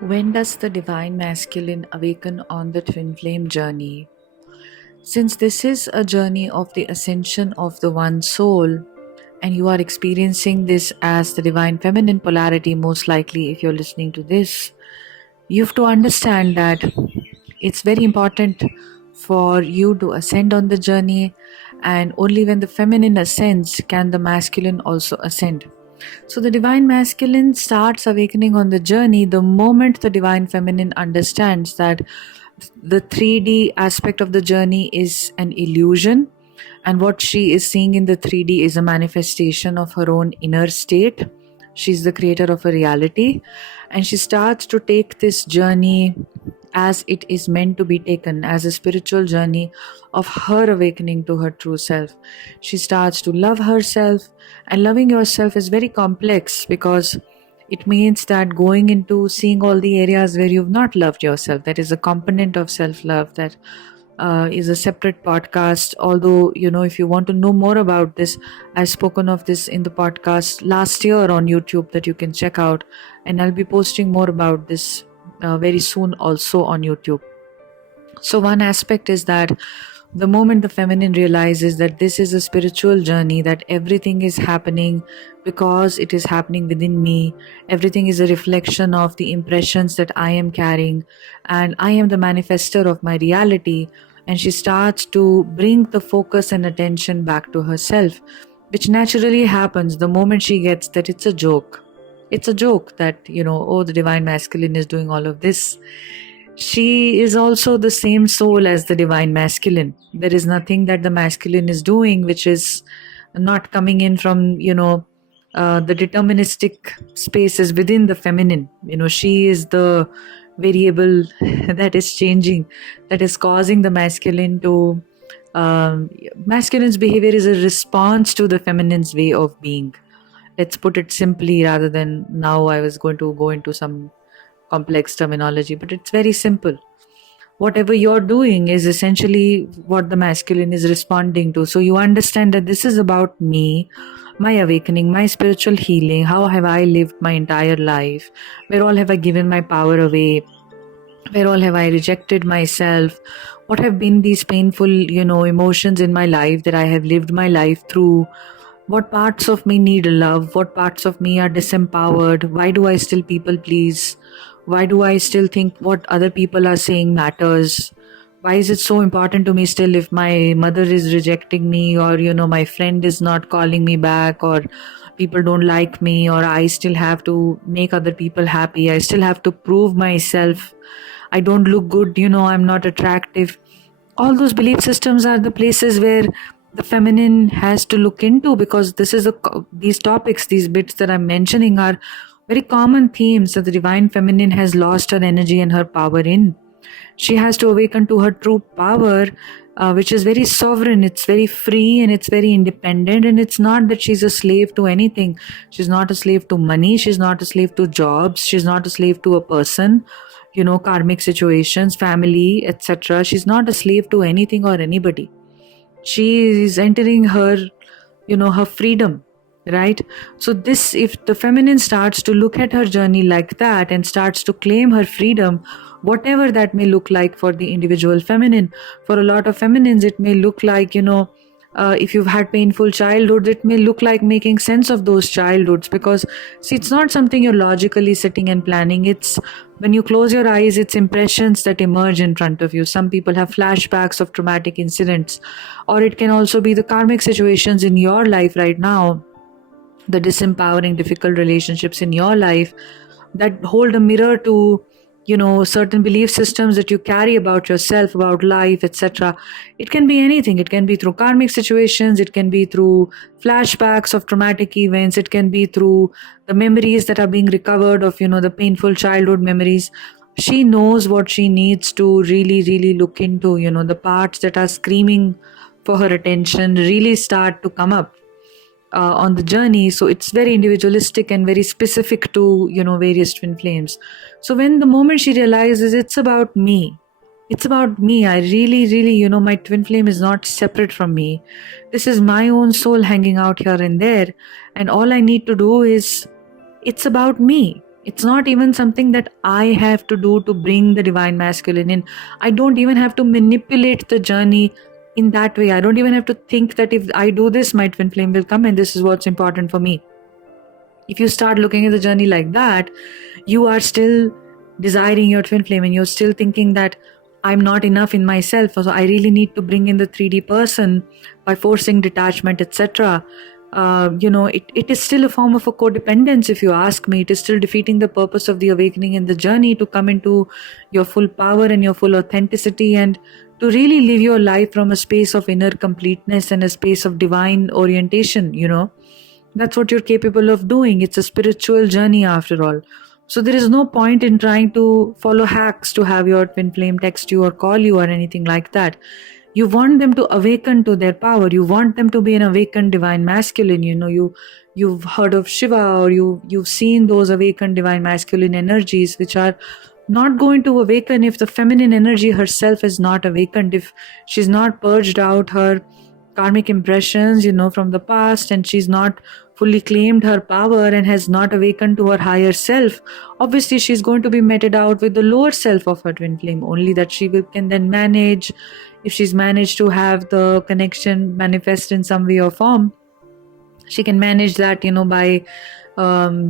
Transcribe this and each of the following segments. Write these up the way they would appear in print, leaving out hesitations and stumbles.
When does the divine masculine awaken on the twin flame journey? Since this is a journey of the ascension of the one soul, and you are experiencing this as the divine feminine polarity, most likely, if you're listening to this, you have to understand that it's very important for you to ascend on the journey, and only when the feminine ascends can the masculine also ascend. So the divine masculine starts awakening on the journey the moment the divine feminine understands that the 3D aspect of the journey is an illusion, and what she is seeing in the 3D is a manifestation of her own inner state. She's the creator of a reality, and she starts to take this journey as it is meant to be taken, as a spiritual journey of her awakening to her true self. She starts to love herself, and loving yourself is very complex because it means that going into seeing all the areas where you've not loved yourself, that is a component of self love that is a separate podcast. Although, if you want to know more about this, I've spoken of this in the podcast last year on YouTube that you can check out, and I'll be posting more about this very soon also on YouTube. So, one aspect is that the moment the feminine realizes that this is a spiritual journey, that everything is happening because it is happening within me, everything is a reflection of the impressions that I am carrying, and I am the manifester of my reality, and she starts to bring the focus and attention back to herself, which naturally happens the moment she gets that it's a joke. It's a joke that, oh, the divine masculine is doing all of this. She is also the same soul as the divine masculine. There is nothing that the masculine is doing which is not coming in from, the deterministic spaces within the feminine. She is the variable that is changing, that is causing the masculine to. Masculine's behavior is a response to the feminine's way of being. Let's put it simply rather than now I was going to go into some complex terminology, but it's very simple. Whatever you're doing is essentially what the masculine is responding to. So you understand that this is about me, my awakening, my spiritual healing. How have I lived my entire life? Where all have I given my power away? Where all have I rejected myself? What have been these painful, emotions in my life that I have lived my life through? What parts of me need love? What parts of me are disempowered? Why do I still people please? Why do I still think what other people are saying matters? Why is it so important to me still if my mother is rejecting me, or my friend is not calling me back, or people don't like me, or I still have to make other people happy? I still have to prove myself. I don't look good, I'm not attractive. All those belief systems are the places where the feminine has to look into, because these topics, these bits that I'm mentioning are very common themes that the divine feminine has lost her energy and her power in. She has to awaken to her true power, which is very sovereign, it's very free, and it's very independent. And it's not that she's a slave to anything. She's not a slave to money, she's not a slave to jobs, she's not a slave to a person, karmic situations, family, etc. She's not a slave to anything or anybody. She is entering her freedom, right? So this, if the feminine starts to look at her journey like that and starts to claim her freedom, whatever that may look like for the individual feminine. For a lot of feminines, it may look like, if you've had painful childhood, it may look like making sense of those childhoods, because see, it's not something you're logically sitting and planning. It's when you close your eyes, it's impressions that emerge in front of you. Some people have flashbacks of traumatic incidents, or it can also be the karmic situations in your life right now, the disempowering, difficult relationships in your life that hold a mirror to certain belief systems that you carry about yourself, about life, etc. It can be anything. It can be through karmic situations, it can be through flashbacks of traumatic events, it can be through the memories that are being recovered of the painful childhood memories. She knows what she needs to really, really look into. The parts that are screaming for her attention really start to come up on the journey. So it's very individualistic and very specific to various twin flames. So when the moment she realizes it's about me, I really, really, my twin flame is not separate from me. This is my own soul hanging out here and there, and all I need to do is, it's about me. It's not even something that I have to do to bring the divine masculine in. I don't even have to manipulate the journey in that way. I don't even have to think that if I do this, my twin flame will come and this is what's important for me. If you start looking at the journey like that, you are still desiring your twin flame and you're still thinking that I'm not enough in myself, so I really need to bring in the 3D person by forcing detachment, etc. It is still a form of a codependence. If you ask me, it is still defeating the purpose of the awakening and the journey to come into your full power and your full authenticity, and to really live your life from a space of inner completeness and a space of divine orientation. That's what you're capable of doing. It's a spiritual journey after all. So there is no point in trying to follow hacks to have your twin flame text you or call you or anything like that. You want them to awaken to their power. You want them to be an awakened divine masculine. You've heard of Shiva, or you've seen those awakened divine masculine energies, which are not going to awaken if the feminine energy herself is not awakened, if she's not purged out her karmic impressions, from the past, and she's not fully claimed her power and has not awakened to her higher self. Obviously, she's going to be meted out with the lower self of her twin flame, only that can then manage, if she's managed to have the connection manifest in some way or form, she can manage that, by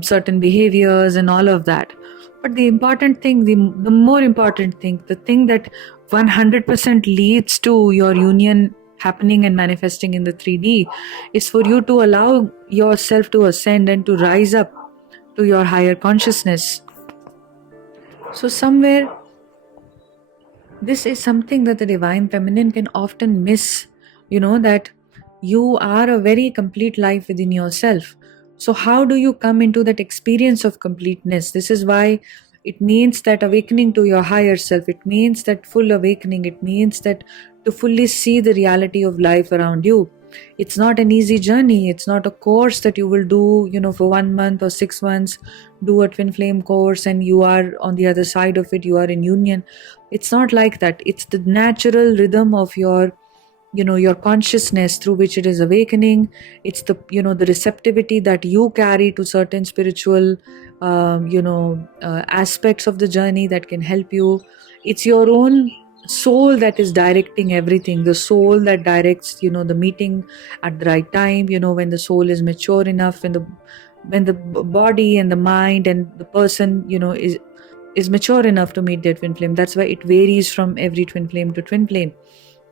certain behaviors and all of that. But the important thing, the more important thing, the thing that 100% leads to your union happening and manifesting in the 3D is for you to allow yourself to ascend and to rise up to your higher consciousness. So somewhere, this is something that the divine feminine can often miss, that you are a very complete life within yourself. So how do you come into that experience of completeness? This is why it means that awakening to your higher self. It means that full awakening. It means that to fully see the reality of life around you. It's not an easy journey. It's not a course that you will do, for 1 month or 6 months, do a twin flame course and you are on the other side of it, you are in union. It's not like that. It's the natural rhythm of your consciousness through which it is awakening. It's the the receptivity that you carry to certain spiritual aspects of the journey that can help you. It's your own soul that is directing everything, the soul that directs the meeting at the right time, when the soul is mature enough, when the body and the mind and the person is mature enough to meet their twin flame. That's why it varies from every twin flame to twin flame.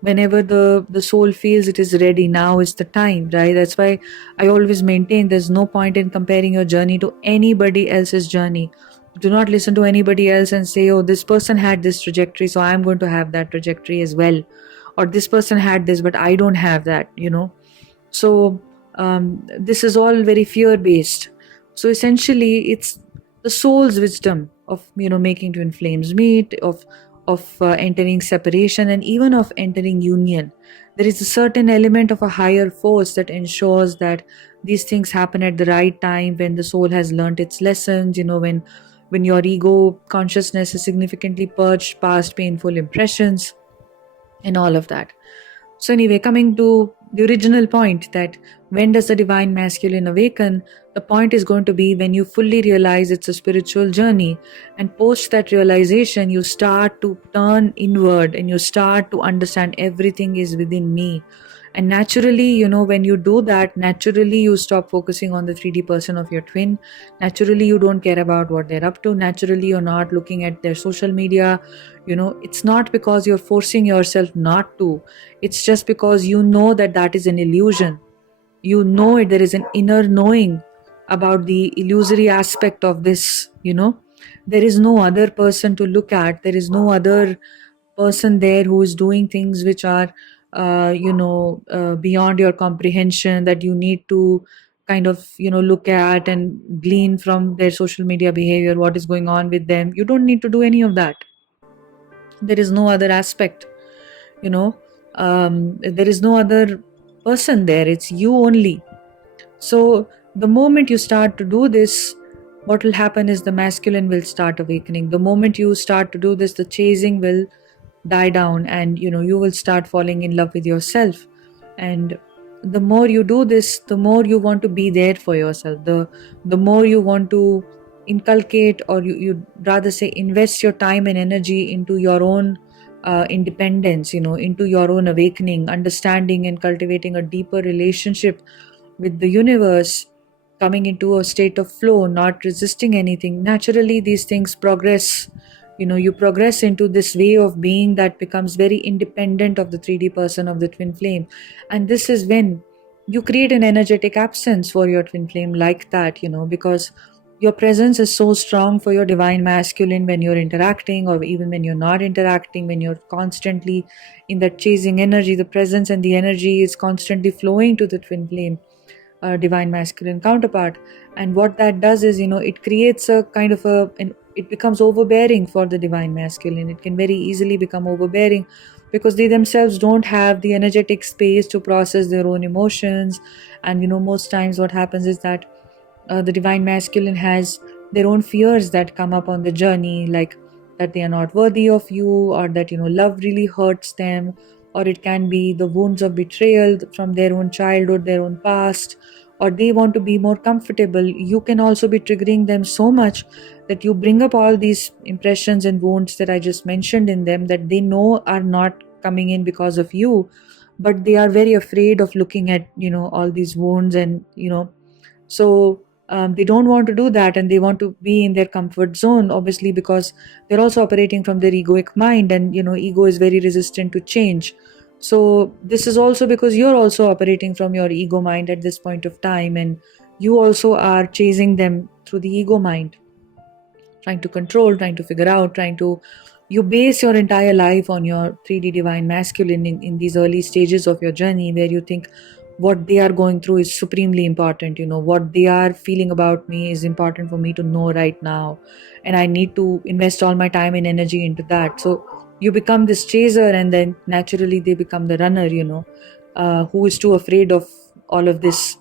Whenever the soul feels it is ready, now is the time, right? That's why I always maintain there's no point in comparing your journey to anybody else's journey. Do not listen to anybody else and say, oh, this person had this trajectory, so I'm going to have that trajectory as well. Or this person had this, but I don't have that, So this is all very fear-based. So essentially, it's the soul's wisdom of, making twin flames meet, of entering separation, and even of entering union. There is a certain element of a higher force that ensures that these things happen at the right time, when the soul has learnt its lessons, when your ego consciousness is significantly purged past painful impressions and all of that. So anyway, coming to the original point, that when does the divine masculine awaken? The point is going to be when you fully realize it's a spiritual journey, and post that realization, you start to turn inward and you start to understand everything is within me. And naturally, when you do that, naturally you stop focusing on the 3D person of your twin. Naturally, you don't care about what they're up to. Naturally, you're not looking at their social media. It's not because you're forcing yourself not to. It's just because you know that is an illusion. You know it. There is an inner knowing about the illusory aspect of this. There is no other person to look at. There is no other person there who is doing things which are beyond your comprehension, that you need to kind of look at and glean from their social media behavior what is going on with them. You don't need to do any of that. There is no other aspect, there is no other person there. It's you only. So the moment you start to do this, what will happen is the masculine will start awakening. The moment you start to do this, the chasing will die down, and you will start falling in love with yourself. And the more you do this, the more you want to be there for yourself, the more you want to inculcate, or you'd rather say invest your time and energy into your own independence, into your own awakening, understanding, and cultivating a deeper relationship with the universe, coming into a state of flow, not resisting anything, naturally these things progress. You progress into this way of being that becomes very independent of the 3D person of the twin flame. And this is when you create an energetic absence for your twin flame, like that, because your presence is so strong for your divine masculine when you're interacting, or even when you're not interacting, when you're constantly in that chasing energy, the presence and the energy is constantly flowing to the twin flame, divine masculine counterpart. And what that does is, it creates a kind of it becomes overbearing for the divine masculine. It can very easily become overbearing because they themselves don't have the energetic space to process their own emotions. And most times what happens is that the divine masculine has their own fears that come up on the journey, like that they are not worthy of you, or that love really hurts them, or it can be the wounds of betrayal from their own childhood, their own past, or they want to be more comfortable. You can also be triggering them so much that you bring up all these impressions and wounds that I just mentioned in them, that they know are not coming in because of you, but they are very afraid of looking at all these wounds. And so they don't want to do that, and they want to be in their comfort zone, obviously, because they're also operating from their egoic mind, and ego is very resistant to change. So this is also because you're also operating from your ego mind at this point of time, and you also are chasing them through the ego mind, trying to control, trying to figure out, you base your entire life on your 3D divine masculine in these early stages of your journey, where you think what they are going through is supremely important. What they are feeling about me is important for me to know right now, and I need to invest all my time and energy into that. So you become this chaser, and then naturally they become the runner, who is too afraid of all of this.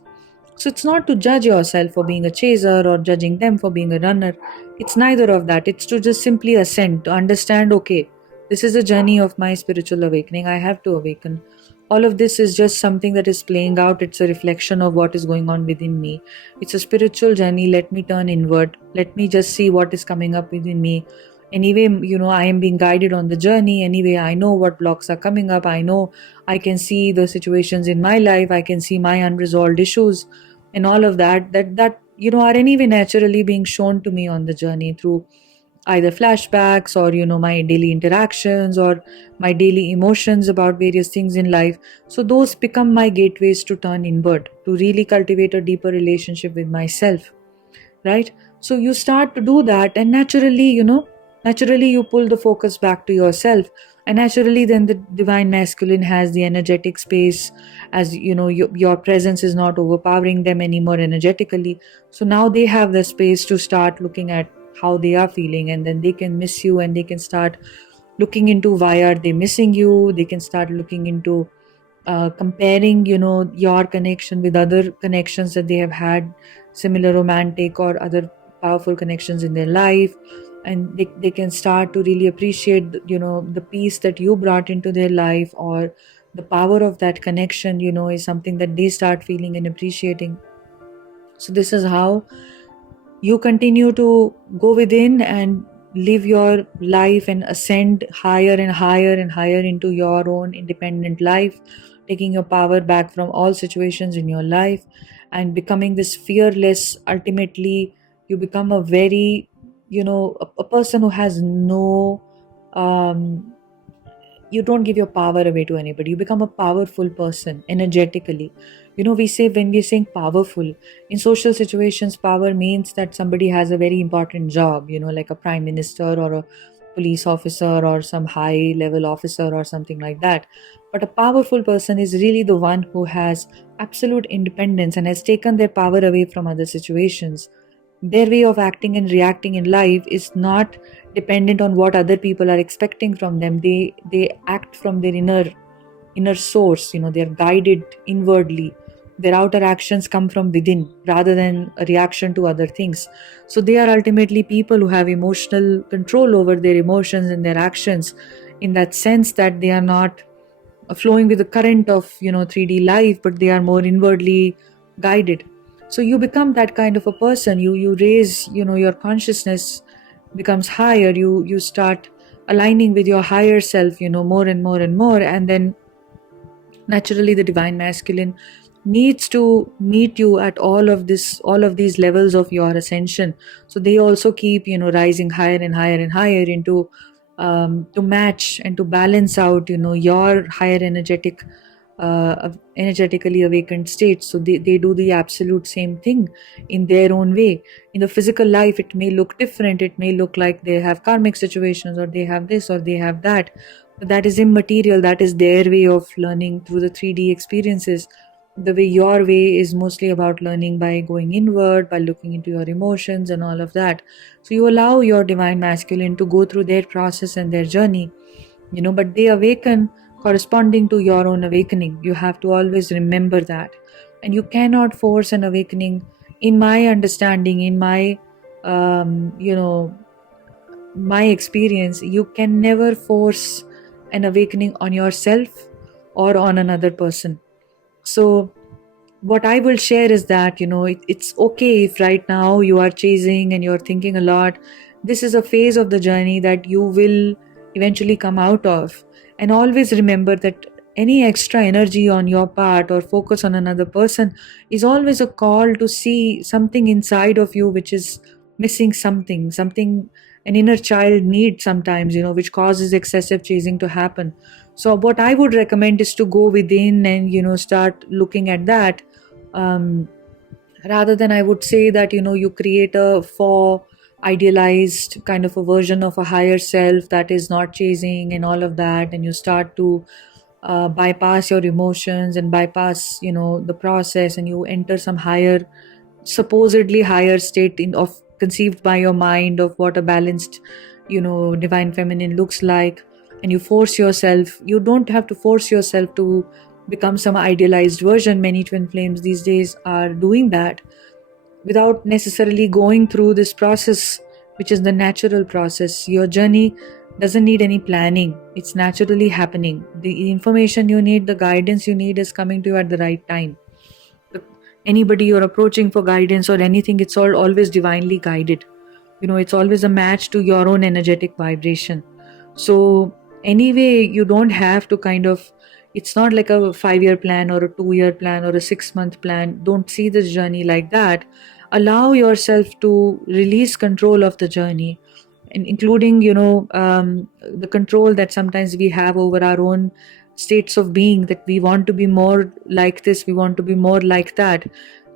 So it's not to judge yourself for being a chaser or judging them for being a runner. It's neither of that. It's to just simply ascend, to understand, okay, this is a journey of my spiritual awakening. I have to awaken. All of this is just something that is playing out. It's a reflection of what is going on within me. It's a spiritual journey. Let me turn inward. Let me just see what is coming up within me. Anyway, I am being guided on the journey. Anyway, I know what blocks are coming up. I know I can see the situations in my life. I can see my unresolved issues and all of that are anyway naturally being shown to me on the journey through either flashbacks, or my daily interactions, or my daily emotions about various things in life. So those become my gateways to turn inward, to really cultivate a deeper relationship with myself, right? So you start to do that, and naturally you pull the focus back to yourself, and naturally then the divine masculine has the energetic space, as your presence is not overpowering them anymore energetically. So now they have the space to start looking at how they are feeling, and then they can miss you, and they can start looking into why are they missing you. They can start looking into comparing your connection with other connections that they have had, similar romantic or other powerful connections in their life. And they can start to really appreciate the peace that you brought into their life, or the power of that connection is something that they start feeling and appreciating. So this is how you continue to go within and live your life and ascend higher and higher and higher into your own independent life, taking your power back from all situations in your life and becoming this fearless. Ultimately, you become a very, a person who has no, um, you don't give your power away to anybody. You become a powerful person energetically. We say, when we're saying powerful in social situations, power means that somebody has a very important job, like a prime minister or a police officer or some high level officer or something like that. But a powerful person is really the one who has absolute independence and has taken their power away from other situations. Their way of acting and reacting in life is not dependent on what other people are expecting from them. They act from their inner source. They're guided inwardly. Their outer actions come from within rather than a reaction to other things. So they are ultimately people who have emotional control over their emotions and their actions, in that sense that they are not flowing with the current of 3D life, but they are more inwardly guided. So you become that kind of a person. You raise, your consciousness becomes higher. You start aligning with your higher self, more and more and more. And then naturally the divine masculine needs to meet you at all of these levels of your ascension. So they also keep, rising higher and higher and higher into to match and to balance out, your higher energetically awakened state. So they do the absolute same thing in their own way. In the physical life it may look different. It may look like they have karmic situations, or they have this, or they have that, but that is immaterial. That is their way of learning through the 3D experiences. The way your way is mostly about learning by going inward, by looking into your emotions and all of that. So you allow your divine masculine to go through their process and their journey, but they awaken corresponding to your own awakening. You have to always remember that. And you cannot force an awakening, in my understanding, in my my experience. You can never force an awakening on yourself or on another person. So what I will share is that, it's okay if right now you are chasing and you're thinking a lot. This is a phase of the journey that you will eventually come out of. And always remember that any extra energy on your part or focus on another person is always a call to see something inside of you which is missing, something an inner child needs sometimes, which causes excessive chasing to happen. So what I would recommend is to go within and, start looking at that, um, rather than, I would say that, you create a for idealized kind of a version of a higher self that is not chasing and all of that, and you start to bypass your emotions and bypass, the process, and you enter some higher, supposedly higher state of conceived by your mind of what a balanced, divine feminine looks like. And you force yourself. You don't have to force yourself to become some idealized version. Many twin flames these days are doing that without necessarily going through this process, which is the natural process. Your journey doesn't need any planning. It's naturally happening. The information you need, the guidance you need is coming to you at the right time. Anybody you're approaching for guidance or anything, it's all always divinely guided. It's always a match to your own energetic vibration. So anyway, you don't have to kind of, it's not like a 5-year plan or a 2-year plan or a 6-month plan. Don't see this journey like that. Allow yourself to release control of the journey, and including, the control that sometimes we have over our own states of being, that we want to be more like this, we want to be more like that,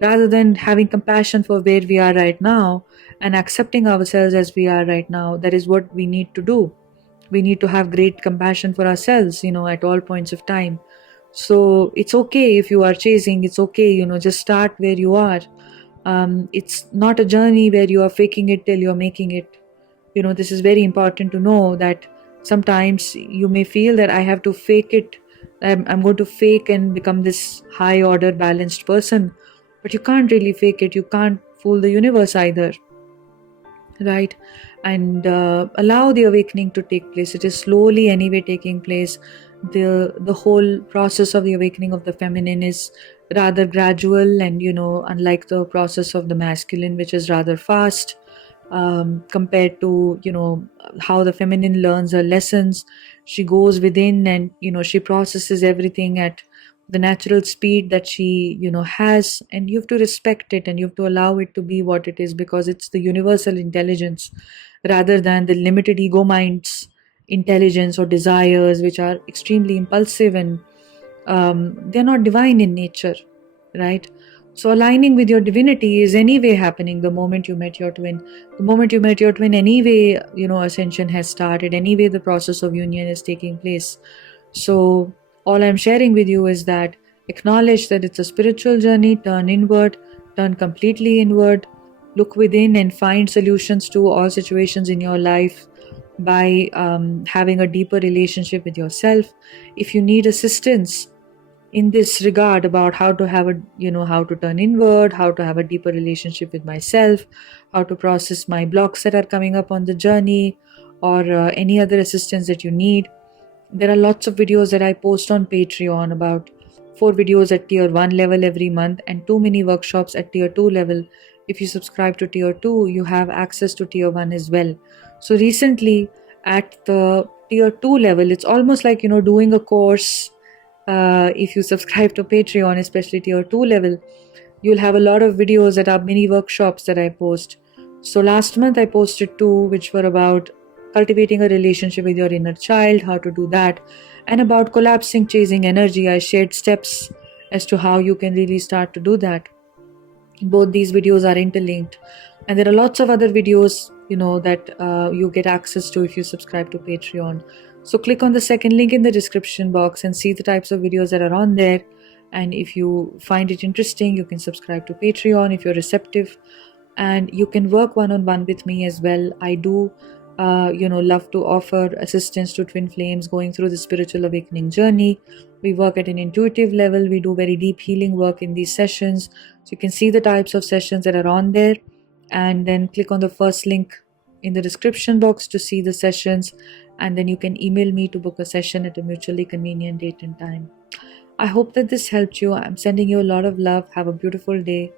rather than having compassion for where we are right now and accepting ourselves as we are right now. That is what we need to do. We need to have great compassion for ourselves, at all points of time. So it's okay if you are chasing. It's okay, just start where you are. It's not a journey where you are faking it till you're making it. This is very important to know, that sometimes you may feel that I have to fake it. I'm going to fake and become this high order balanced person, but you can't really fake it. You can't fool the universe either, right? And allow the awakening to take place. It is slowly anyway taking place. The whole process of the awakening of the feminine is rather gradual, and unlike the process of the masculine, which is rather fast, compared to, how the feminine learns her lessons. She goes within and, she processes everything at the natural speed that she, has, and you have to respect it, and you have to allow it to be what it is, because it's the universal intelligence rather than the limited ego mind's intelligence or desires, which are extremely impulsive, and they're not divine in nature, right? So aligning with your divinity is anyway happening the moment you met your twin. The moment you met your twin, anyway, ascension has started. Anyway, the process of union is taking place. So all I'm sharing with you is that acknowledge that it's a spiritual journey. Turn inward, turn completely inward, look within and find solutions to all situations in your life by having a deeper relationship with yourself. If you need assistance in this regard about how to have a, how to turn inward, how to have a deeper relationship with myself, how to process my blocks that are coming up on the journey, or any other assistance that you need, there are lots of videos that I post on Patreon about 4 videos at tier 1 level every month and 2 mini workshops at tier 2 level. If you subscribe to tier 2, you have access to tier 1 as well. So recently at the tier 2 level, it's almost like, doing a course. If you subscribe to Patreon, especially tier 2 level, you'll have a lot of videos that are mini workshops that I post. So last month I posted 2, which were about cultivating a relationship with your inner child, how to do that, and about collapsing chasing energy. I shared steps as to how you can really start to do that. Both these videos are interlinked, and there are lots of other videos that you get access to if you subscribe to Patreon. So click on the second link in the description box and see the types of videos that are on there. And if you find it interesting, you can subscribe to Patreon if you're receptive, and you can work one-on-one with me as well. I do love to offer assistance to twin flames going through the spiritual awakening journey. We work at an intuitive level. We do very deep healing work in these sessions. So you can see the types of sessions that are on there, and then click on the first link in the description box to see the sessions, and then you can email me to book a session at a mutually convenient date and time. I hope that this helped you. I'm sending you a lot of love. Have a beautiful day.